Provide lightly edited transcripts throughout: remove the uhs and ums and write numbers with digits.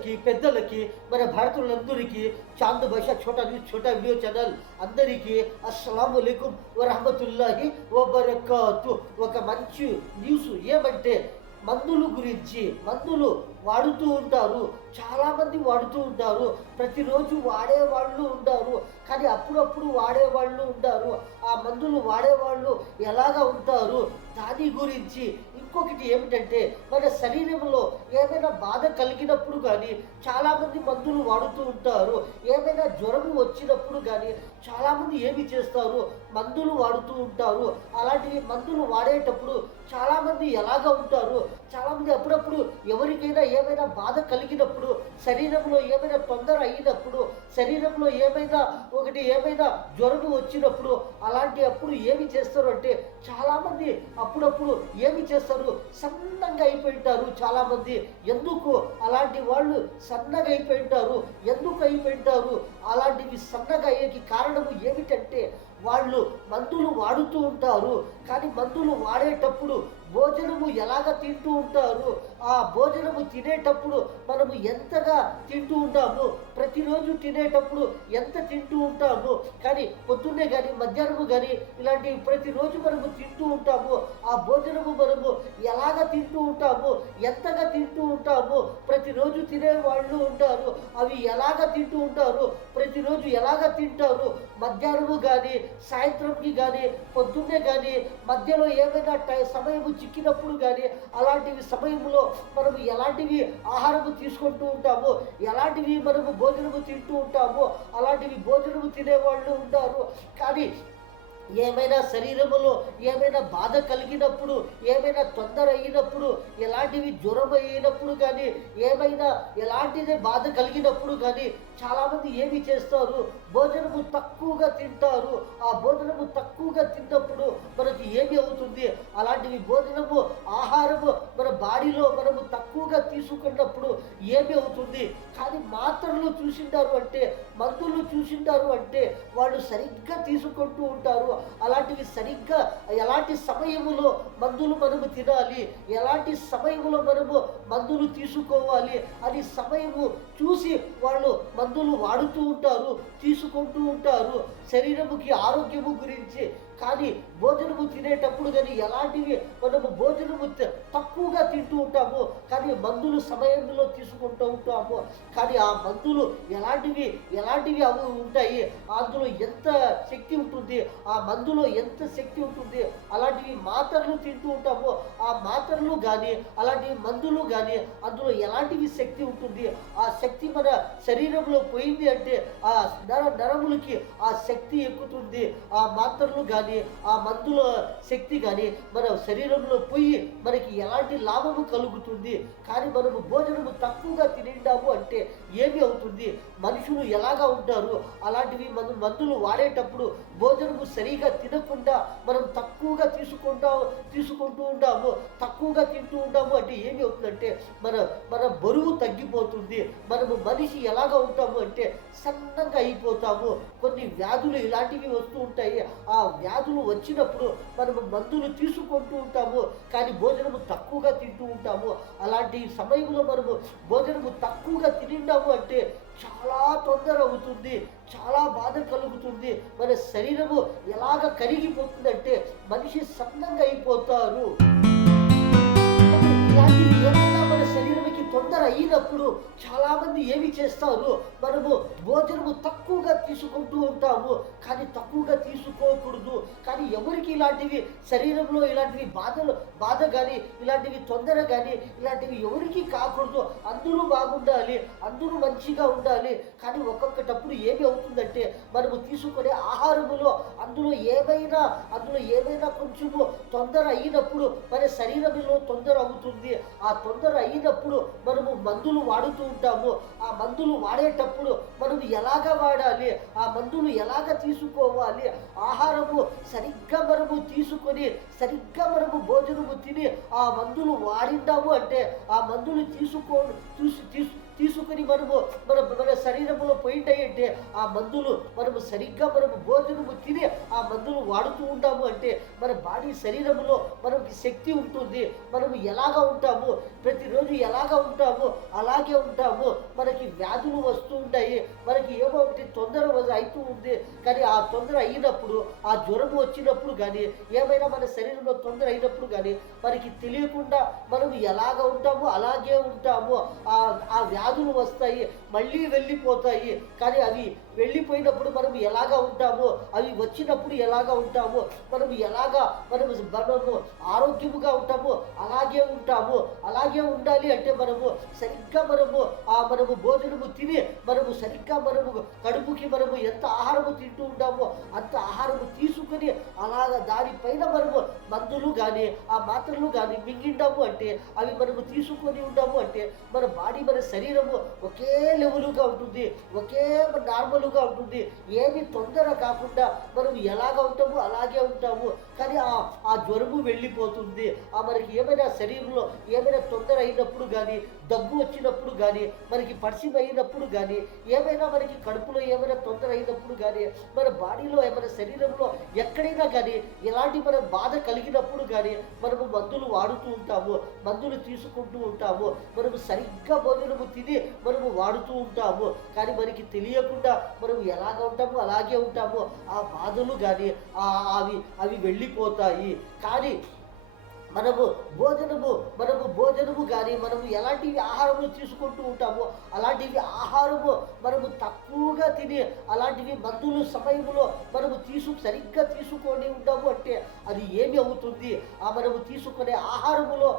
పిల్లలకి, పెద్దలకి, మన భారతీయులందరికీ Chand Basha Chota news, Chota video channel అందరికీ అస్సలాము అలైకుం వరహమతుల్లాహి వబరకాతు. ఒక మంచి న్యూస్ ఏమంటే మందుల గురించి. మందులు వాడుతూ ఉంటారు, చాలామంది వాడుతూ ఉంటారు, ప్రతిరోజు వాడేవాళ్ళు ఉంటారు, కానీ అప్పుడప్పుడు వాడేవాళ్ళు ఉంటారు. ఆ మందులు వాడేవాళ్ళు ఎలాగ ఉంటారు దాని గురించి. ఇంకొకటి ఏమిటంటే మన శరీరంలో ఏమైనా బాధ కలిగినప్పుడు కానీ చాలామంది మందులు వాడుతూ ఉంటారు. ఏమైనా జ్వరం వచ్చినప్పుడు కానీ చాలామంది ఏమి చేస్తారు, మందులు వాడుతూ ఉంటారు. అలాంటివి మందులు వాడేటప్పుడు చాలామంది ఎలాగ ఉంటారు, చాలామంది అప్పుడప్పుడు ఎవరికైనా ఏమైనా బాధ కలిగినప్పుడు, శరీరంలో ఏమైనా తొందర అయినప్పుడు, శరీరంలో ఏమైనా జ్వరం వచ్చినప్పుడు అలాంటి అప్పుడు ఏమి చేస్తారు అంటే చాలామంది అప్పుడప్పుడు ఏమి చేస్తారు, సన్నగా అయిపోయింటారు చాలామంది. ఎందుకు అలాంటి వాళ్ళు సన్నగా అయిపోయింటారు, ఎందుకు అయిపోయింటారు? అలాంటివి సన్నగా అయ్యేకి కారణము ఏమిటంటే వాళ్ళు మందులు వాడుతూ ఉంటారు, కానీ మందులు వాడేటప్పుడు భోజనము ఎలాగ తింటూ ఉంటారు. ఆ భోజనము తినేటప్పుడు మనము ఎంతగా తింటూ ఉంటాము, ప్రతిరోజు తినేటప్పుడు ఎంత తింటూ ఉంటాము, కానీ పొద్దున్నే కానీ మధ్యాహ్నము కానీ ఇలాంటివి ప్రతిరోజు మనము తింటూ ఉంటాము. ఆ భోజనము మనము ఎలాగ తింటూ ఉంటాము, ఎంతగా తింటూ ఉంటాము. ప్రతిరోజు తినే వాళ్ళు ఉంటారు, అవి ఎలాగ తింటూ ఉంటారు, ప్రతిరోజు ఎలాగ తింటారు. మధ్యాహ్నము కానీ, సాయంత్రంకి కానీ, పొద్దున్నే కానీ, మధ్యలో ఏమైనా సమయము చిక్కినప్పుడు కానీ అలాంటివి సమయంలో మనము ఎలాంటివి ఆహారము తీసుకుంటూ ఉంటామో, ఎలాంటివి మనము భోజనము తింటూ ఉంటామో అలాంటివి భోజనము తినేవాళ్ళు ఉంటారు. కానీ ఏమైనా శరీరంలో ఏమైనా బాధ కలిగినప్పుడు, ఏమైనా తొందర అయినప్పుడు, ఎలాంటివి జ్వరం అయినప్పుడు కానీ, ఏమైనా ఎలాంటిదే బాధ కలిగినప్పుడు కానీ చాలామంది ఏమి చేస్తారు, భోజనము తక్కువగా తింటారు. ఆ భోజనము తక్కువగా తిన్నప్పుడు మనకి ఏమి అవుతుంది, అలాంటివి భోజనము ఆహారము మన బాడీలో మనము తక్కువగా తీసుకున్నప్పుడు ఏమి అవుతుంది. కానీ మాత్రలు చూసింటారు అంటే, మందులు చూసింటారు అంటే వాళ్ళు సరిగ్గా తీసుకుంటూ ఉంటారు. అలాంటివి సరిగ్గా ఎలాంటి సమయములో మందులు మనము తినాలి, ఎలాంటి సమయంలో మనము మందులు తీసుకోవాలి అని సమయము చూసి వాళ్ళు మందులు వాడుతూ ఉంటారు, తీసుకుంటూ ఉంటారు శరీరముకి ఆరోగ్యము గురించి. కానీ భోజనము తినేటప్పుడు కానీ ఎలాంటివి మనము భోజనము తక్కువగా తింటూ ఉంటాము, కానీ మందులు సమయంలో తీసుకుంటూ ఉంటాము. కానీ ఆ మందులు ఎలాంటివి అవి ఉంటాయి, అందులో ఎంత శక్తి ఉంటుంది, ఆ మందులో ఎంత శక్తి ఉంటుంది. అలాంటివి మాత్రలు తింటూ ఉంటాము, ఆ మాత్రలు కానీ అలాంటివి మందులు కానీ అందులో ఎలాంటివి శక్తి ఉంటుంది. ఆ శక్తి మన శరీరంలో పోయింది అంటే ఆ నరములకి ఆ శక్తి ఎక్కుతుంది. ఆ మాత్రలు కానీ ఆ మందుల శక్తి కానీ మన శరీరంలో పోయి మనకి ఎలాంటి లాభము కలుగుతుంది. కానీ మనము భోజనము తక్కువగా తినిండాము అంటే ఏమి అవుతుంది, మనుషులు ఎలాగా ఉంటారు. అలాంటివి మనం మందులు వాడేటప్పుడు భోజనము సరిగా తినకుండా మనం తక్కువగా తీసుకుంటూ ఉంటాము, తక్కువగా తింటూ ఉంటాము అంటే ఏమి అవుతుందంటే మన బరువు తగ్గిపోతుంది. మనము మనిషి ఎలాగా ఉంటాము అంటే సన్నగా అయిపోతాము. కొన్ని వ్యాధులు ఇలాంటివి వస్తూ ఉంటాయి. ఆ వ్యాధులు వచ్చినప్పుడు మనము మందులు తీసుకుంటూ ఉంటాము, కానీ భోజనము తక్కువగా తింటూ ఉంటాము. అలాంటి సమయంలో మనము భోజనము తక్కువగా తినిండాము అంటే చాలా తొందర అవుతుంది, చాలా బాధ కలుగుతుంది. మన శరీరము ఎలాగ కరిగిపోతుందంటే మనిషి సన్నంగా అయిపోతారు. ఇలాంటివి ఏమైనా మన శరీరానికి తొందర అయినప్పుడు చాలామంది ఏమి చేస్తారు, మనము భోజనము తక్కువగా తీసుకుంటూ ఉంటాము, కానీ తక్కువగా తీసుకోకూడదు. కానీ ఎవరికి ఇలాంటివి శరీరంలో ఇలాంటివి బాధ కానీ ఇలాంటివి తొందర కానీ ఇలాంటివి ఎవరికి కాకూడదు. అందరూ బాగుండాలి, అందరూ మంచిగా ఉండాలి. కానీ ఒక్కొక్కటప్పుడు ఏమి అవుతుందంటే మనము తీసుకునే ఆహారములో అందులో ఏమైనా కొంచెము తొందర అయినప్పుడు మన శరీరంలో తొందర అవుతుంది. ఆ తొందర అయినప్పుడు మనము మందులు వాడుతూ ఉంటాము. ఆ మందులు వాడేటప్పుడు మనము ఎలాగ వాడాలి, ఆ మందులు ఎలాగ తీసుకోవాలి, ఆహారము సరిగ్గా మనము తీసుకొని సరిగ్గా మనము భోజనము తిని ఆ మందులు వాడిందాము అంటే ఆ మందులు తీసుకుని మనము మన మన శరీరంలో పోయింటాయి అంటే ఆ మందులు మనము సరిగ్గా మనము భోజనము తిని ఆ మందులు వాడుతూ ఉంటాము అంటే మన బాడీ శరీరంలో మనకి శక్తి ఉంటుంది. మనము ఎలాగా ఉంటాము, ప్రతిరోజు ఎలాగా ఉంటాము అలాగే ఉంటాము. మనకి వ్యాధులు వస్తూ ఉంటాయి, మనకి ఏమో ఒకటి తొందర అవుతూ ఉంది. కానీ ఆ తొందర అయినప్పుడు, ఆ జ్వరం వచ్చినప్పుడు కానీ, ఏమైనా మన శరీరంలో తొందర అయినప్పుడు కానీ మనకి తెలియకుండా మనం ఎలాగ ఉంటామో అలాగే ఉంటాము. ఆ వ్యాధులు వస్తాయి, మళ్ళీ వెళ్ళిపోతాయి. కానీ అవి వెళ్ళిపోయినప్పుడు మనం ఎలాగా ఉంటామో, అవి వచ్చినప్పుడు ఎలాగా ఉంటామో, మనము ఆరోగ్యముగా ఉంటామో అలాగే ఉంటాము. అలాగే ఉండాలి అంటే మనము సరిగ్గా మనము భోజనము తిని మనము సరిగ్గా కడుపుకి ఎంత ఆహారము తింటూ ఉంటామో అంత ఆహారము తీసుకుని అలాగ దానిపైన మనము మందులు కానీ ఆ మాత్రలు కానీ మింగిండాము అంటే, అవి మనము తీసుకొని ఉంటాము అంటే మన బాడీ మన శరీరము ఒకే లెవెలుగా ఉంటుంది, ఒకే నార్మల్గా ఉంటుంది. ఏమి తొందర కాకుండా మనం ఎలాగ ఉంటామో అలాగే ఉంటాము. కానీ ఆ జ్వరము వెళ్ళిపోతుంది. మనకి ఏమైనా శరీరంలో ఏమైనా తొందర అయినప్పుడు కానీ, దగ్గు వచ్చినప్పుడు కానీ, మనకి పరిచయం అయినప్పుడు కానీ, ఏమైనా మనకి కడుపులో ఏమైనా తొందర అయినప్పుడు కానీ, మన బాడీలో ఏమైనా శరీరంలో ఎక్కడైనా కానీ ఎలాంటి మన బాధ కలిగినప్పుడు కానీ మనము మందులు వాడుతూ ఉంటాము, మందులు తీసుకుంటూ ఉంటాము. మనము సరిగ్గా భోజనము తిని మనము వాడుతూ ఉంటాము. కానీ మనకి తెలియకుండా మనం ఎలాగ ఉంటామో అలాగే ఉంటాము. ఆ బాధలు కానీ అవి వెళ్ళిపోతాయి. కానీ మనము భోజనము కానీ మనము ఎలాంటివి ఆహారము తీసుకుంటూ ఉంటామో అలాంటివి ఆహారము మనము తక్కువగా తిని అలాంటివి మందులు సమయంలో మనము సరిగ్గా తీసుకొని ఉంటాము అంటే అది ఏమి అవుతుంది? మనము తీసుకునే ఆహారములో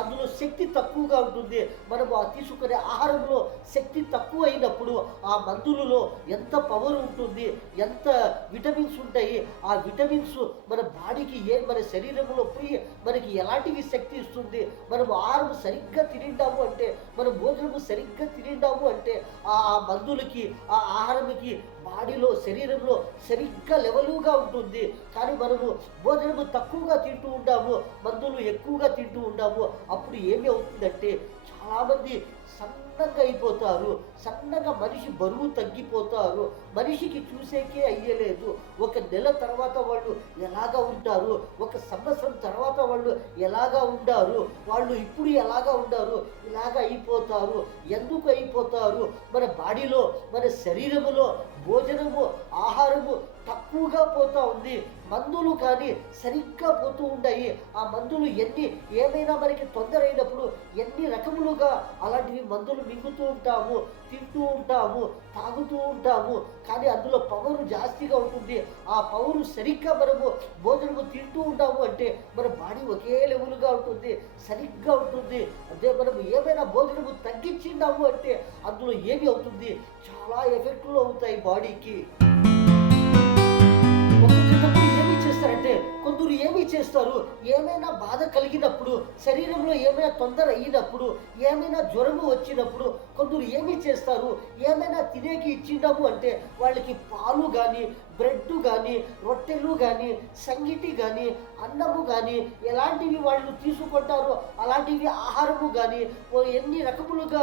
అందులో శక్తి తక్కువగా ఉంటుంది. మనము తీసుకునే ఆహారంలో శక్తి తక్కువ అయినప్పుడు ఆ మందులలో ఎంత పవర్ ఉంటుంది, ఎంత విటమిన్స్ ఉంటాయి. ఆ విటమిన్స్ మన బాడీకి మన శరీరంలో పోయి మనకి ఎలాంటివి శక్తి ఇస్తుంది? మనం ఆహారం సరిగ్గా తినిండాము అంటే, మనం భోజనము సరిగ్గా తినిండాము అంటే ఆ మందులకి ఆ ఆహారంకి బాడీలో శరీరంలో సరిగ్గా లెవెలుగా ఉంటుంది. కానీ మనము భోజనము తక్కువగా తింటూ ఉంటాము, మందులు ఎక్కువగా తింటూ ఉంటాము. అప్పుడు ఏమి అవుతుందంటే చాలామంది సన్నగా అయిపోతారు. సన్నగా మనిషి బరువు తగ్గిపోతారు. మనిషికి చూసేకే అయ్యలేదు. ఒక నెల తర్వాత వాళ్ళు ఎలాగా ఉంటారు, ఒక సంవత్సరం తర్వాత వాళ్ళు ఎలాగా ఉండారు, వాళ్ళు ఇప్పుడు ఎలాగా ఉండారు, ఇలాగ అయిపోతారు. ఎందుకు అయిపోతారు? మన బాడీలో మన శరీరములో భోజనము ఆహారము తక్కువగా పోతూ ఉంది. మందులు కానీ సరిగ్గా పోతూ ఉంటాయి. ఆ మందులు ఏమైనా మనకి తొందర అయినప్పుడు ఎన్ని రకములుగా అలాంటివి మందులు మింగుతూ ఉంటాము, తింటూ ఉంటాము, తాగుతూ ఉంటాము. కానీ అందులో పవరు జాస్తిగా ఉంటుంది. ఆ పవరు సరిగ్గా మనము భోజనము తింటూ ఉంటాము అంటే మన బాడీ ఒకే లెవెల్గా ఉంటుంది, సరిగ్గా ఉంటుంది. అదే మనం ఏమైనా భోజనము తగ్గించిండాము అంటే అందులో ఏమి అవుతుంది? చాలా ఎఫెక్ట్లు అవుతాయి బాడీకి. కొందరు ఏమి చేస్తారు, ఏమైనా బాధ కలిగినప్పుడు, శరీరంలో ఏమైనా తొందర అయినప్పుడు, ఏమైనా జ్వరము వచ్చినప్పుడు కొందరు ఏమి చేస్తారు, ఏమైనా తినేకి ఇచ్చిండాము అంటే వాళ్ళకి పాలు కానీ, బ్రెడ్ కానీ, రొట్టెలు కానీ, సంగిటి కానీ, అన్నము కానీ ఎలాంటివి వాళ్ళు తీసుకుంటారో అలాంటివి ఆహారము కానీ ఎన్ని రకములుగా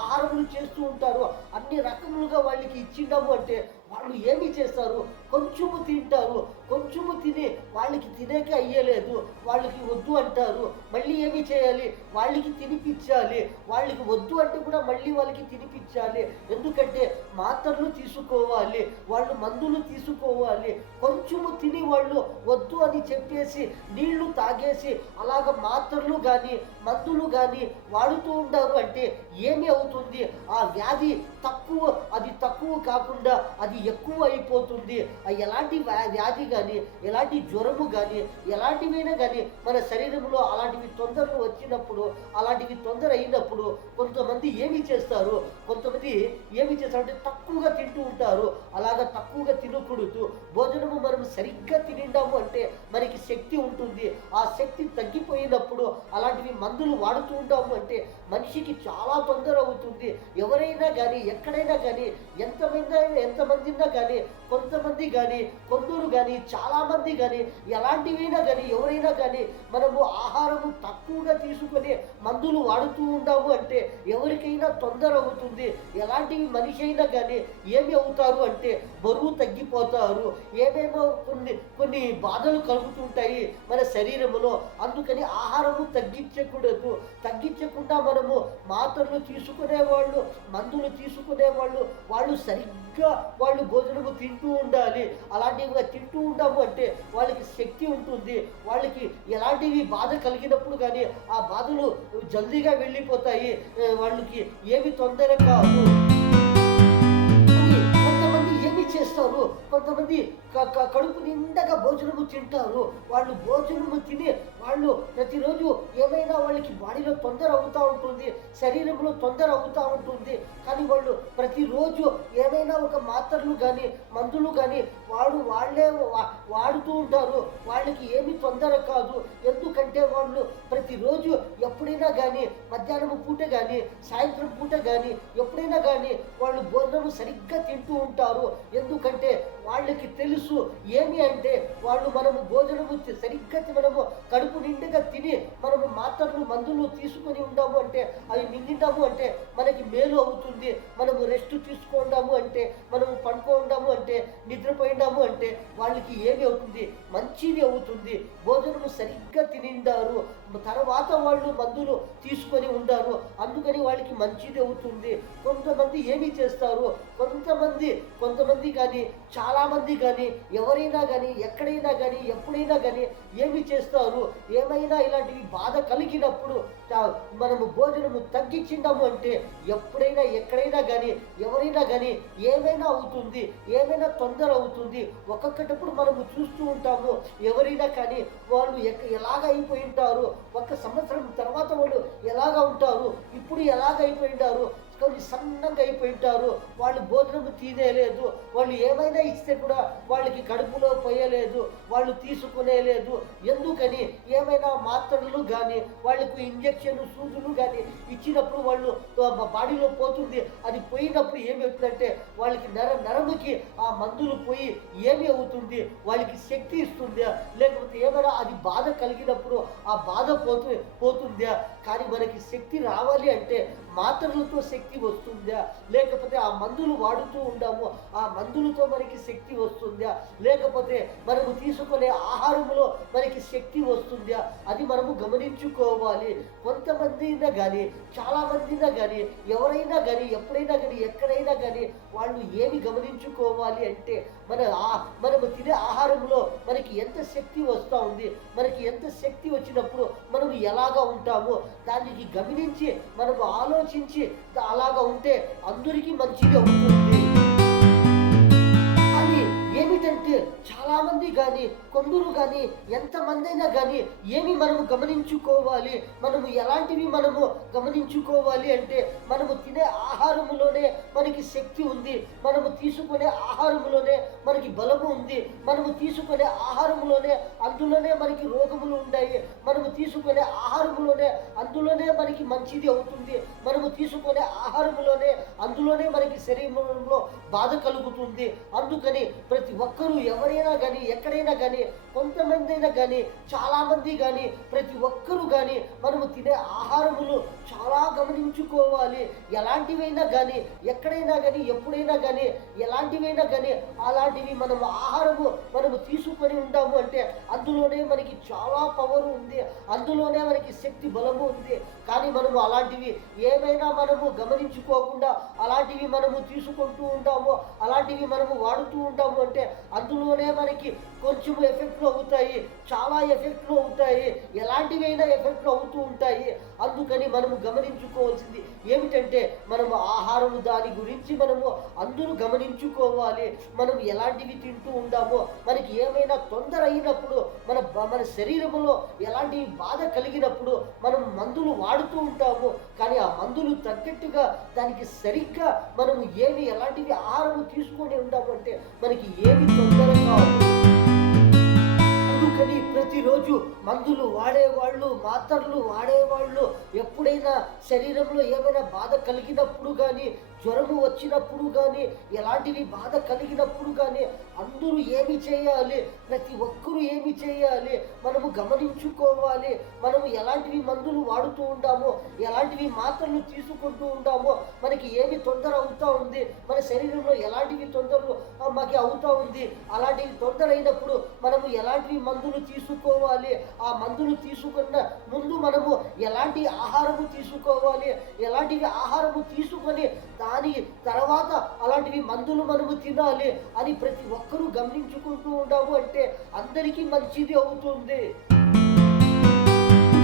ఆహారములు చేస్తూ ఉంటారో అన్ని రకములుగా వాళ్ళకి ఇచ్చిండాము అంటే వాళ్ళు ఏమి చేస్తారు? కొంచెము తింటారు. కొంచెము తిని వాళ్ళకి తినేకే అయ్యలేదు, వాళ్ళకి వద్దు అంటారు. మళ్ళీ ఏమి చేయాలి? వాళ్ళకి తినిపించాలి. వాళ్ళకి వద్దు అంటే కూడా మళ్ళీ వాళ్ళకి తినిపించాలి. ఎందుకంటే మాత్రలు తీసుకోవాలి, వాళ్ళు మందులు తీసుకోవాలి. కొంచెము తిని వాళ్ళు వద్దు అని చెప్పేసి నీళ్లు తాగేసి అలాగ మాత్రలు కానీ మందులు కానీ వాడుతూ ఉంటారు అంటే ఏమి అవుతుంది? ఆ వ్యాధి తక్కువ కాకుండా అది ఎక్కువ అయిపోతుంది. ఎలాంటి వ్యాధి కానీ, ఎలాంటి జ్వరము కానీ, ఎలాంటివైనా కానీ మన శరీరంలో అలాంటివి తొందరలు వచ్చినప్పుడు, అలాంటివి తొందర అయినప్పుడు కొంతమంది ఏమి చేస్తారు అంటే తక్కువగా తింటూ ఉంటారు. అలాగా తక్కువగా తినకూడదు. భోజనము మనం సరిగ్గా తినిండాము అంటే మనకి శక్తి ఉంటుంది. ఆ శక్తి తగ్గిపోయినప్పుడు అలాంటివి మందులు వాడుతూ ఉంటాము అంటే మనిషికి చాలా తొందర అవుతుంది. ఎవరైనా కానీ, ఎక్కడైనా కానీ, ఎంతమంది కానీ, కొంతమంది కానీ కొందరు కానీ చాలామంది కానీ ఎలాంటివైనా కానీ ఎవరైనా కానీ మనము ఆహారము తక్కువగా తీసుకొని మందులు వాడుతూ ఉంటాము అంటే ఎవరికైనా తొందర అవుతుంది. ఎలాంటివి మనిషి అయినా కానీ ఏమి అవుతారు అంటే బరువు తగ్గిపోతారు, ఏమేమో కొన్ని కొన్ని బాధలు కలుగుతుంటాయి మన శరీరంలో. అందుకని ఆహారము తగ్గించకుండా మనము మాత్రలు తీసుకునేవాళ్ళు, మందులు తీసుకునేవాళ్ళు వాళ్ళు సరిగ్గా వాళ్ళు భోజనము తింటూ ఉండాలి. అలాంటివిగా తింటూ ఉంటాము అంటే వాళ్ళకి శక్తి ఉంటుంది. వాళ్ళకి ఎలాంటివి బాధ కలిగినప్పుడు కానీ ఆ బాధలు జల్దీగా వెళ్ళిపోతాయి, వాళ్ళకి ఏమి తొందర కాదు. కొంతమంది ఏమి చేస్తారు, కొంతమంది కడుపు నిండగా భోజనము తింటారు. వాళ్ళు భోజనము తిని వాళ్ళు ప్రతిరోజు ఏమైనా వాళ్ళకి బాడీలో తొందర అవుతూ ఉంటుంది, శరీరంలో తొందర అవుతూ ఉంటుంది. కానీ వాళ్ళు ప్రతిరోజు ఏమైనా ఒక మాత్రలు కానీ మందులు కానీ వాళ్ళే వాడుతూ ఉంటారు. వాళ్ళకి ఏమి తొందర కాదు. ఎందుకంటే వాళ్ళు ప్రతిరోజు ఎప్పుడైనా కానీ మధ్యాహ్నం పూట కానీ సాయంత్రం పూట కానీ ఎప్పుడైనా కానీ వాళ్ళు భోజనం సరిగ్గా తింటూ ఉంటారు. ఎందుకంటే వాళ్ళకి తెలుసు ఏమి అంటే మనము భోజనము సరిగ్గా మనము కడుపు నిండుగా తిని మనము మాత్రలు మందులు తీసుకొని ఉండాము అంటే అవి మింగిటాము అంటే మనకి మేలు అవుతుంది. మనము రెస్ట్ తీసుకుంటాము అంటే మనము పడుకుంటాము అంటే నిద్రపోయిండాము అంటే వాళ్ళకి ఏమి అవుతుంది, మంచిది అవుతుంది. భోజనము సరిగ్గా తినిండారు, తర్వాత వాళ్ళు మందులు తీసుకొని ఉండారు, అందుకని వాళ్ళకి మంచిది అవుతుంది. కొంతమంది ఏమి చేస్తారు, కొంతమంది కానీ చాలామంది కానీ ఎవరైనా కానీ ఎక్కడైనా కానీ ఎప్పుడైనా కానీ ఏమి చేస్తారు, ఏమైనా ఇలాంటివి బాధ కలిగినప్పుడు మనము భోజనము తగ్గించిందాము అంటే ఎప్పుడైనా ఎక్కడైనా కానీ ఎవరైనా కానీ ఏమైనా అవుతుంది, ఏమైనా తొందర అవుతుంది. ఒక్కొక్కటప్పుడు మనము చూస్తూ ఉంటాము, ఎవరైనా కానీ వాళ్ళు ఎలాగ అయిపోయి ఉంటారు, 1 సంవత్సరం తర్వాత వాళ్ళు ఎలాగ ఉంటారు, ఇప్పుడు ఎలాగ అయిపోయి ఉంటారు, కొన్ని సన్నంగా అయిపోయింటారు. వాళ్ళు భోజనం తినేలేదు, వాళ్ళు ఏమైనా ఇస్తే కూడా వాళ్ళకి కడుపులో పోయలేదు, వాళ్ళు తీసుకునేలేదు. ఎందుకని ఏమైనా మాత్రలు కానీ వాళ్ళకు ఇంజక్షన్ సూదులు కానీ ఇచ్చినప్పుడు వాళ్ళు బాడీలో పోతుంది. అది పోయినప్పుడు ఏమవుతుందంటే వాళ్ళకి నరముకి ఆ మందులు పోయి ఏమి అవుతుంది, వాళ్ళకి శక్తి ఇస్తుందా, లేకపోతే ఏమైనా అది బాధ కలిగినప్పుడు ఆ బాధ పోతుందా. కానీ మనకి శక్తి రావాలి అంటే మాత్రలతో శక్తి వస్తుందా, లేకపోతే ఆ మందులు వాడుతూ ఉంటాము ఆ మందులతో మనకి శక్తి వస్తుందా, లేకపోతే మనము తీసుకునే ఆహారంలో మనకి శక్తి వస్తుందా, అది మనము గమనించుకోవాలి. కొంతమందినా కానీ చాలామందినా కానీ ఎవరైనా కానీ ఎప్పుడైనా కానీ ఎక్కడైనా కానీ వాళ్ళు ఏమి గమనించుకోవాలి అంటే మనము తినే ఆహారంలో మనకి ఎంత శక్తి వస్తూ ఉంది, మనకి ఎంత శక్తి వచ్చినప్పుడు మనం ఎలాగా ఉంటామో దానికి గమనించి మనము ఆలోచించి అలాగా ఉంటే అందరికీ మంచిగా ఉంటుంది. అని ఏమిటంటే చాలామంది కానీ కొందరు కానీ ఎంతమంది అయినా కానీ ఏమి మనము గమనించుకోవాలి, మనము ఎలాంటివి మనము గమనించుకోవాలి అంటే మనము తినే ఆహారములోనే మనకి శక్తి ఉంది, మనము తీసుకునే ఆహారములోనే మనకి బలము ఉంది, మనము తీసుకునే ఆహారములోనే అందులోనే మనకి రోగములు ఉన్నాయి, మనము తీసుకునే ఆహారములోనే అందులోనే మనకి మంచిది అవుతుంది, మనము తీసుకునే ఆహారములోనే అందులోనే మనకి శరీరంలో బాధ కలుగుతుంది. అందుకని ప్రతి ఒక్కరూ ఎవరైనా కానీ ఎక్కడైనా కానీ కొంతమంది అయినా కానీ చాలామంది కానీ ప్రతి ఒక్కరూ కానీ మనము తినే ఆహారములు చాలా గమనించుకోవాలి. ఎలాంటివైనా కానీ ఎక్కడైనా కానీ ఎప్పుడైనా కానీ ఎలాంటివైనా కానీ అలాంటివి మనము ఆహారము మనము తీసుకొని ఉంటాము అంటే అందులోనే మనకి చాలా పవర్ ఉంది, అందులోనే మనకి శక్తి బలము ఉంది. కానీ మనము అలాంటివి ఏమైనా మనము గమనించుకోకుండా అలాంటివి మనము తీసుకుంటూ ఉంటాము, అలాంటివి మనము వాడుతూ ఉంటాము అంటే అందులోనే మనకి కొంచెం ఎఫెక్ట్లు అవుతాయి, చాలా ఎఫెక్ట్లు అవుతాయి, ఎలాంటివైనా ఎఫెక్ట్లు అవుతూ ఉంటాయి. అందుకని మనము గమనించుకోవాల్సింది ఏమిటంటే మనము ఆహారము దాని గురించి మనము అందరూ గమనించుకోవాలి. మనం ఎలాంటివి తింటూ ఉంటామో మనకి ఏమైనా తొందర అయినప్పుడు మన శరీరంలో ఎలాంటి బాధ కలిగినప్పుడు మనం మందులు వాడుతూ ఉంటాము. కానీ ఆ మందులు తగ్గట్టుగా దానికి సరిగ్గా మనము ఎలాంటివి ఆహారము తీసుకొని ఉంటాము అంటే మనకి ఏమి తొందర కాదు. అందుకని ప్రతిరోజు మందులు వాడేవాళ్ళు, మాత్రలు వాడేవాళ్ళు ఎప్పుడైనా శరీరంలో ఏమైనా బాధ కలిగినప్పుడు కానీ, జ్వరము వచ్చినప్పుడు కానీ, ఎలాంటివి బాధ కలిగినప్పుడు కానీ అందరూ ఏమి చేయాలి, ప్రతి ఒక్కరూ ఏమి చేయాలి, మనము గమనించుకోవాలి. మనము ఎలాంటివి మందులు వాడుతూ ఉంటామో, ఎలాంటివి మాత్రలు తీసుకుంటూ ఉంటామో, మనకి ఏమి తొందర అవుతూ ఉంది, మన శరీరంలో ఎలాంటివి తొందరలు మాకు అవుతూ ఉంది, అలాంటివి తొందర అయినప్పుడు మనము ఎలాంటివి మందులు తీసుకోవాలి, ఆ మందులు తీసుకున్న ముందు మనము ఎలాంటి ఆహారము తీసుకోవాలి, ఎలాంటివి ఆహారము తీసుకొని దాని తర్వాత అలాంటివి మందులు మనము తినాలి అని ప్రతి ఒక్కరూ గమనించుకుంటూ ఉంటాము అంటే అందరికీ మంచిది అవుతుంది.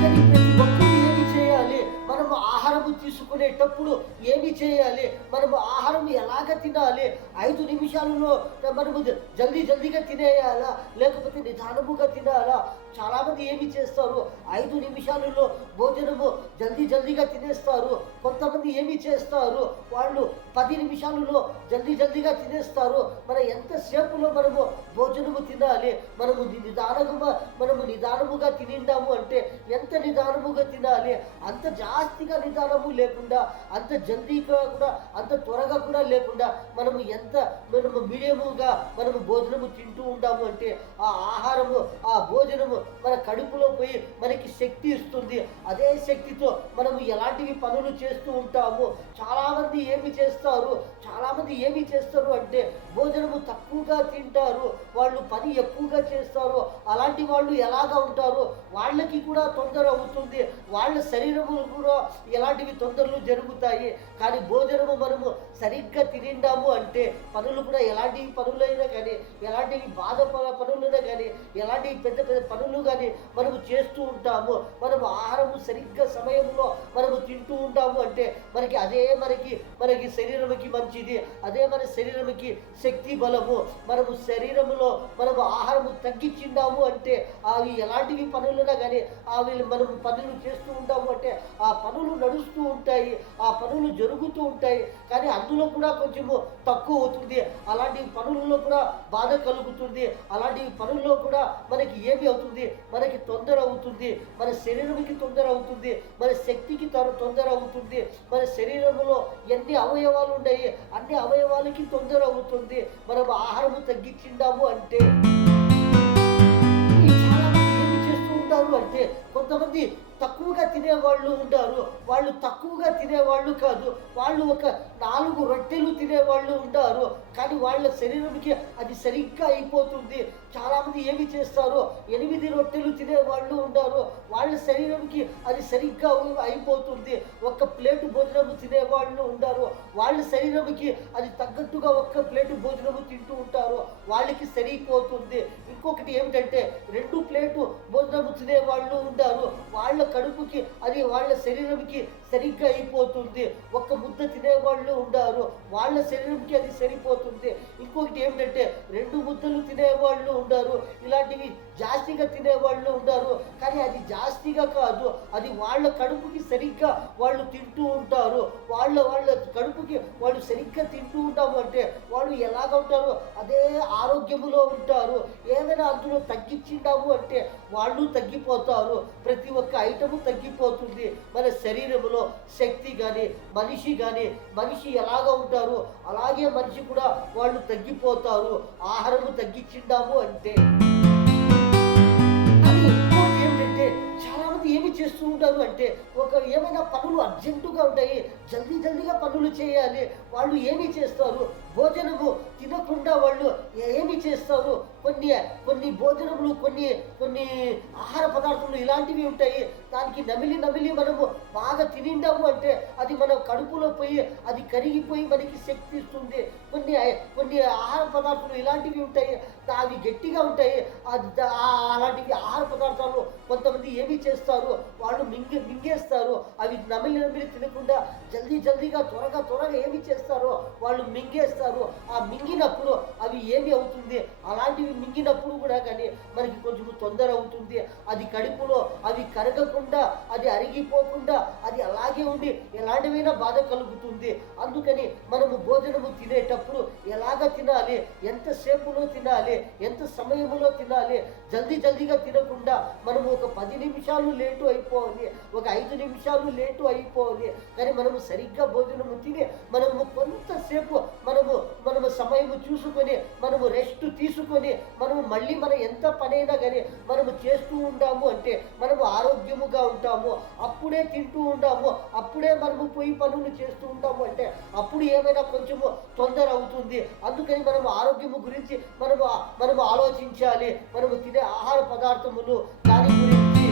కానీ ప్రతి ఒక్కరూ ఏమి చేయాలి, మనము ఆహారము తీసుకునేటప్పుడు ఏమి చేయాలి, మనము ఆహారం ఎలాగ తినాలి, 5 నిమిషాలలో మనము జల్దీగా తినేయాలా లేకపోతే నిదానముగా తినాలా? చాలామంది ఏమి చేస్తారు, 5 నిమిషాలలో భోజనము జల్దీగా తినేస్తారు. కొంతమంది ఏమి చేస్తారు, వాళ్ళు 10 నిమిషాలలో జల్దీగా తినేస్తారు. ఎంతసేపులో మనము భోజనము తినాలి, మనము నిదానముగా తినిందాము అంటే ఎంత నిదానముగా తినాలి, అంత జాస్తిగా నిదానము లేకుండా, అంత జల్దీగా కూడా, అంత త్వరగా కూడా లేకుండా మనము మీడియముగా మనము భోజనము తింటూ ఉంటాము అంటే ఆ ఆహారము, ఆ భోజనము మన కడుపులో పోయి మనకి శక్తి ఇస్తుంది. అదే శక్తితో మనము ఎలాంటివి పనులు చేస్తూ ఉంటాము. చాలామంది ఏమి చేస్తారు అంటే భోజనము తక్కువగా తింటారు, వాళ్ళు పని ఎక్కువగా చేస్తారు. అలాంటి వాళ్ళు ఎలాగా ఉంటారు, వాళ్ళకి కూడా తొందర అవుతుంది, వాళ్ళ శరీరము కూడా ఎలాంటివి తొందరలు జరుగుతాయి. కానీ భోజనము మనము సరిగ్గా తినిండాము అంటే పనులు కూడా ఎలాంటి పనులైనా కానీ, ఎలాంటివి పనులైనా కానీ, ఎలాంటి పెద్ద పనులు కానీ మనము చేస్తూ ఉంటాము. మనము ఆహారము సరిగ్గా సమయంలో మనము తింటూ ఉంటాము అంటే అదే మనకి శరీరంకి మంచిది, అదే మన శరీరంకి శక్తి బలము. మనము శరీరంలో మనము ఆహారము తగ్గించిందాము అంటే అవి ఎలాంటివి పనులైనా కానీ మనము పనులు చేస్తూ ఉంటాము అంటే ఆ పనులు నడుస్తూ ఉంటాయి, ఆ పనులు జరుగుతూ ఉంటాయి. కానీ అందులో కూడా కొంచెము తక్కువ అవుతుంది, అలాంటి పనుల్లో కూడా బాధ కలుగుతుంది, అలాంటి పనుల్లో కూడా మనకి ఏమి అవుతుంది, మనకి తొందర అవుతుంది, మన శరీరంకి తొందర అవుతుంది, మన శక్తికి తొందర అవుతుంది. మన శరీరంలో ఎన్ని అవయవాలు ఉన్నాయి, అన్ని అవయవాలకి తొందర అవుతుంది మనం ఆహారము తగ్గించిందాము అంటే. చాలా మంది ఏమి చేస్తూ ఉంటారు అంటే కొంతమంది తక్కువగా తినేవాళ్ళు ఉంటారు, వాళ్ళు తక్కువగా తినేవాళ్ళు కాదు, వాళ్ళు ఒక 4 రొట్టెలు తినేవాళ్ళు ఉంటారు. కానీ వాళ్ళ శరీరంకి అది సరిగ్గా అయిపోతుంది. చాలామంది ఏమి చేస్తారు, 8 రొట్టెలు తినేవాళ్ళు ఉంటారు, వాళ్ళ శరీరంకి అది సరిగ్గా అయిపోతుంది. ఒక ప్లేటు భోజనము తినేవాళ్ళు ఉంటారు, వాళ్ళ శరీరంకి అది తగ్గట్టుగా ఒక్క ప్లేటు భోజనము తింటూ ఉంటారు, వాళ్ళకి సరిపోతుంది. ఇంకొకటి ఏమిటంటే 2 ప్లేటు భోజనము తినేవాళ్ళు ఉంటారు, వాళ్ళ కడుపుకి అది వాళ్ళ శరీరంకి సరిగ్గా అయిపోతుంది. ఒక్క ముద్ద తినేవాళ్ళు ఉంటారు, వాళ్ళ శరీరంకి అది సరిపోతుంది. ఇంకొకటి ఏమిటంటే 2 ముద్దలు తినేవాళ్ళు ఉంటారు, ఇలాంటివి జాస్తిగా తినేవాళ్ళు ఉంటారు. కానీ అది జాస్తిగా కాదు, అది వాళ్ళ కడుపుకి సరిగ్గా వాళ్ళు తింటూ ఉంటారు. వాళ్ళ కడుపుకి వాళ్ళు సరిగ్గా తింటూ ఉంటాము అంటే వాళ్ళు ఎలాగ ఉంటారు, అదే ఆరోగ్యములో ఉంటారు. ఏదైనా అందులో తగ్గించిండాము అంటే వాళ్ళు తగ్గిపోతారు, ప్రతి ఒక్క ఐటము తగ్గిపోతుంది. మన శరీరంలో శక్తి కానీ, మనిషి ఎలాగ ఉంటారు అలాగే మనిషి కూడా వాళ్ళు తగ్గిపోతారు ఆహారము తగ్గించిండాము అంటే. ఏంటంటే చాలామంది ఏమి చేస్తూ ఉంటారు అంటే ఏమైనా పనులు అర్జెంటుగా ఉంటాయి, జల్దీగా పనులు చేయాలి, వాళ్ళు ఏమి చేస్తారు, భోజనము తినకుండా వాళ్ళు ఏమి చేస్తారు, కొన్ని భోజనములు కొన్ని ఆహార పదార్థములు ఇలాంటివి ఉంటాయి, దానికి నమిలి మనము బాగా తినిండాము అంటే అది మన కడుపులో పోయి అది కరిగిపోయి మనకి శక్తి ఇస్తుంది. కొన్ని ఆహార పదార్థాలు ఇలాంటివి ఉంటాయి, అవి గట్టిగా ఉంటాయి, అలాంటివి ఆహార పదార్థాలు కొంతమంది మంది ఏమి చేస్తారు, వాళ్ళు మింగేస్తారు. అవి నమిలి తినకుండా జల్దీగా త్వరగా ఏమి చేస్తారో వాళ్ళు మింగేస్తారు. ఆ మింగినప్పుడు అవి ఏమి అవుతుంది, అలాంటివి మింగినప్పుడు కూడా కానీ మనకి కొంచెం తొందర అవుతుంది. అది కడుపులో అవి కరగకుండా, అది అరిగిపోకుండా అది అలాగే ఉండి ఎలాంటివైనా బాధ కలుగుతుంది. అందుకని మనము భోజనము తినేటప్పుడు ఎలాగ తినాలి, ఎంతసేపులో తినాలి, ఎంత సమయంలో తినాలి, జల్దీగా తినకుండా మనము ఒక 10 నిమిషాలు లేటు అయిపోవాలి, ఒక 5 నిమిషాలు లేటు అయిపోవాలి. కానీ మనము సరిగ్గా భోజనము తిని మనము కొంతసేపు మనము సమయము చూసుకొని మనము రెస్ట్ తీసుకొని మనము మళ్ళీ ఎంత పనైనా కానీ మనము చేస్తూ ఉంటాము అంటే మనము ఆరోగ్యముగా ఉంటాము. అప్పుడే తింటూ ఉంటాము, అప్పుడే మనము పోయి పనులు చేస్తూ ఉంటాము అంటే అప్పుడు ఏమైనా కొంచెము తొందర అవుతుంది. అందుకని మనము ఆరోగ్యము గురించి మనము ఆలోచించాలి. మనము తినే ఆహార పదార్థములు దాని గురించి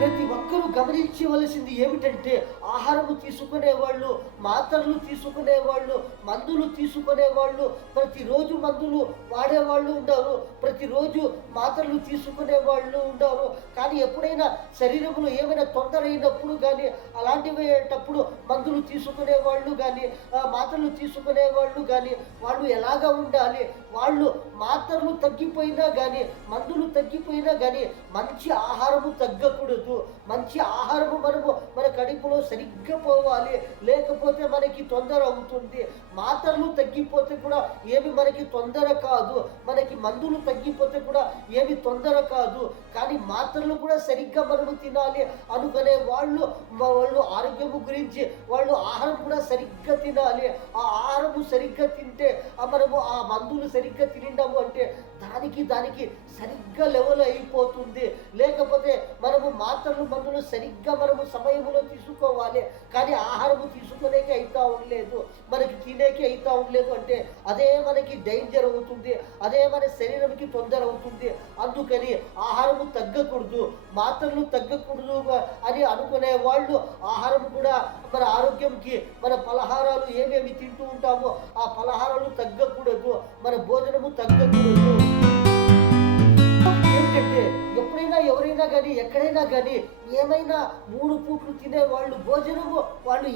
ప్రతి ఒక్కరూ గమనించవలసింది ఏమిటంటే, ఆహారము తీసుకునేవాళ్ళు, మాత్రలు తీసుకునేవాళ్ళు, మందులు తీసుకునేవాళ్ళు, ప్రతిరోజు మందులు వాడేవాళ్ళు ఉండరు, ప్రతిరోజు మాత్రలు తీసుకునేవాళ్ళు ఉండరు. కానీ ఎప్పుడైనా శరీరంలో ఏమైనా తొందర అయినప్పుడు కానీ అలాంటివేటప్పుడు మందులు తీసుకునేవాళ్ళు కానీ మాత్రలు తీసుకునేవాళ్ళు కానీ వాళ్ళు ఎలాగా ఉండాలి, వాళ్ళు మాత్రలు తగ్గిపోయినా కానీ మందులు తగ్గిపోయినా కానీ మంచి ఆహారము తగ్గకూడదు. మంచి ఆహారము మన కడుపులో సరిగ్గా పోవాలి, లేకపోతే మనకి తొందర అవుతుంది. మాత్రలు తగ్గిపోతే కూడా ఏమి మనకి తొందర కాదు, మనకి మందులు తగ్గిపోతే కూడా ఏమి తొందర కాదు. కానీ మాత్రలు కూడా సరిగ్గా మనము తినాలి అనుకునే వాళ్ళు ఆరోగ్యము గురించి వాళ్ళు ఆహారం కూడా సరిగ్గా తినాలి. ఆ ఆహారము సరిగ్గా తింటే మనము ఆ మందులు సరిగ్గా తినిండాము అంటే దానికి సరిగ్గా లెవెల్ అయిపోతుంది. లేకపోతే మనము మాత్రలు మందులు సరిగ్గా మనము సమయంలో తీసుకోవాలి, కానీ ఆహారము తీసుకునేకి అవుతా ఉండలేదు, మనకి తినేకి అవుతా ఉండలేదు అంటే అదే మనకి డేంజర్ అవుతుంది, అదే మన శరీరంకి తొందర అవుతుంది. అందుకని ఆహారము తగ్గకూడదు, మాత్రలు తగ్గకూడదు అని అనుకునే వాళ్ళు ఆహారం కూడా మన ఆరోగ్యంకి మన పలహారాలు ఏమేమి తింటూ ఉంటామో ఆ పలహారాలు తగ్గకూడదు, మన భోజనము తగ్గకూడదు. ఏమిటంటే ఎప్పుడైనా ఎవరైనా కానీ ఎక్కడైనా కానీ ఏమైనా 3 పూట్లు తినే వాళ్ళు భోజనము వాళ్ళు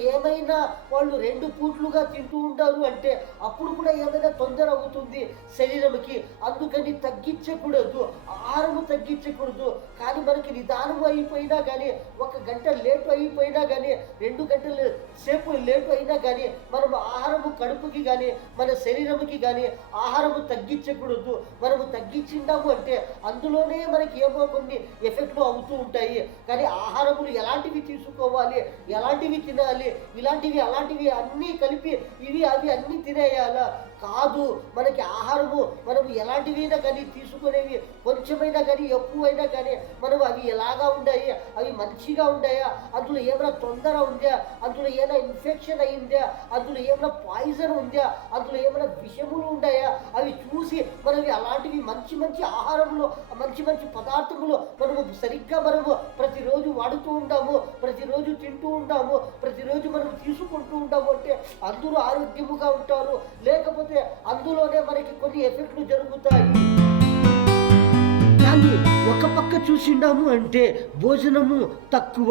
2 పూట్లుగా తింటూ ఉంటారు అంటే అప్పుడు కూడా ఏమైనా తొందర అవుతుంది శరీరంకి. అందుకని తగ్గించకూడదు, ఆహారము తగ్గించకూడదు. కానీ మనకి నిదానము అయిపోయినా కానీ 1 గంట లేటు అయిపోయినా కానీ 2 గంటల సేపు లేటు అయినా కానీ మనము ఆహారము కడుపుకి కానీ మన శరీరంకి కానీ ఆహారము తగ్గించకూడదు. మనము తగ్గించిందాము అంటే అందులోనే మనకి ఏమో కొన్ని ఎఫెక్ట్లు అవుతూ ఉంటాయి. కానీ ఆహారములు ఎలాంటివి తీసుకోవాలి, ఎలాంటివి తినాలి, ఇలాంటివి అలాంటివి అన్నీ కలిపి ఇవి అవి అన్నీ తినేయాలా కాదు. మనకి ఆహారము మనం ఎలాంటివైనా కానీ తీసుకునేవి కొంచెమైనా కానీ ఎక్కువైనా కానీ మనం అవి ఎలాగా ఉన్నాయి, అవి మంచిగా ఉన్నాయా, అందులో ఏమైనా తొందర ఉందా, అందులో ఏమైనా ఇన్ఫెక్షన్ అయిందా, అందులో ఏమైనా పాయిజన్ ఉందా, అందులో ఏమైనా విషములు ఉన్నాయా అవి చూసి మనవి అలాంటివి మంచి ఆహారంలో మంచి పదార్థములు మనము సరిగ్గా మనము ప్రతిరోజు వాడుతూ ఉంటాము, ప్రతిరోజు తింటూ ఉంటాము, ప్రతిరోజు మనం తీసుకుంటూ ఉంటాము అంటే అందరూ ఆరోగ్యముగా ఉంటారు. లేకపోతే అందులోనే మనకి కొన్ని ఎఫెక్ట్లు జరుగుతాయి. కానీ ఒక పక్క చూసిండాము అంటే భోజనము తక్కువ,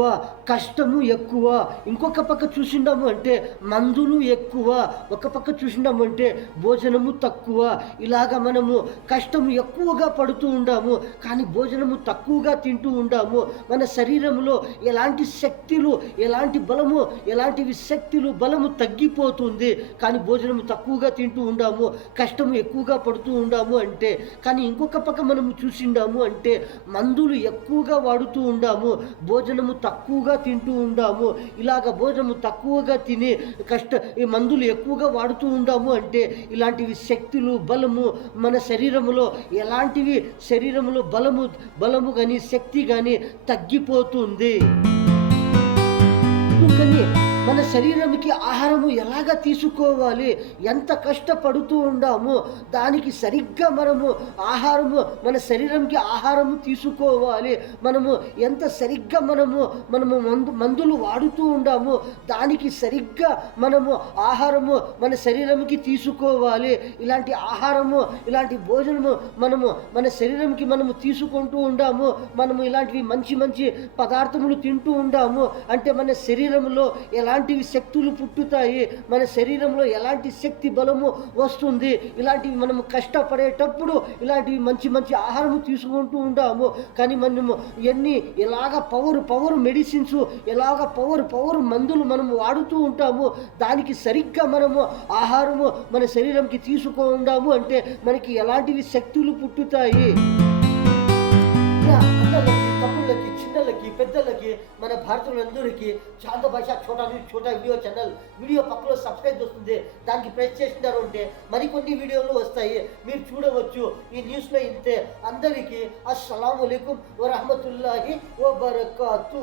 కష్టము ఎక్కువ, ఇంకొక పక్క చూసిండాము అంటే మందులు ఎక్కువ, ఒక పక్క చూసిండాము అంటే భోజనము తక్కువ. ఇలాగా మనము కష్టము ఎక్కువగా పడుతూ ఉండాము, కానీ భోజనము తక్కువగా తింటూ ఉండాము. మన శరీరంలో ఎలాంటి శక్తులు, ఎలాంటి బలము, ఎలాంటివి శక్తులు బలము తగ్గిపోతుంది. కానీ భోజనము తక్కువగా తింటూ ఉండాము, కష్టము ఎక్కువగా పడుతూ ఉండాము అంటే. కానీ ఇంకొక పక్క మనము చూసిండాము అంటే మందులు ఎక్కువగా వాడుతూ ఉండాము, భోజనము తక్కువగా తింటూ ఉండాము. ఇలాగ భోజనము తక్కువగా తిని ఈ మందులు ఎక్కువగా వాడుతూ ఉండాము అంటే ఇలాంటివి శక్తులు బలము మన శరీరములో ఎలాంటివి శరీరములో బలము కానీ శక్తి కానీ తగ్గిపోతుంది. అందుకని మన శరీరంకి ఆహారము ఎలాగ తీసుకోవాలి, ఎంత కష్టపడుతూ ఉండాము, దానికి సరిగ్గా మనము ఆహారము, మన శరీరంకి ఆహారము తీసుకోవాలి, మనము ఎంత సరిగ్గా మనము మందులు వాడుతూ ఉండాము, దానికి సరిగ్గా మనము ఆహారము మన శరీరంకి తీసుకోవాలి. ఇలాంటి ఆహారము, ఇలాంటి భోజనము మనము మన శరీరంకి మనము తీసుకుంటూ ఉండాము. మనము ఇలాంటివి మంచి మంచి పదార్థములు తింటూ ఉండాము అంటే మన శరీరంలో ఎలాంటివి శక్తులు పుట్టుతాయి, మన శరీరంలో ఎలాంటి శక్తి బలము వస్తుంది. ఇలాంటివి మనము కష్టపడేటప్పుడు ఇలాంటివి మంచి మంచి ఆహారము తీసుకుంటూ ఉంటాము. కానీ మనము ఎలాగ పవర్ మెడిసిన్స్, ఎలాగ పవర్ మందులు మనము వాడుతూ ఉంటాము, దానికి సరిగ్గా మనము ఆహారము మన శరీరంకి తీసుకుంటాము అంటే మనకి ఎలాంటివి శక్తులు పుట్టుతాయి. అన్నలకి, తమ్ముళ్ళకి, చిన్నలకి, పెద్దలకి, మన భారతీయులందరికీ చాంద భాష ఛోటా వీడియో ఛానల్ వీడియో పక్కలో సబ్స్క్రైబ్ వస్తుంది, దానికి ప్రెస్ చేసినారు అంటే మరికొన్ని వీడియోలు వస్తాయి, మీరు చూడవచ్చు. ఈ న్యూస్లో ఇంతే. అందరికీ అస్సలాము అలైకుం వరహమతుల్లాహి వబరకాతు.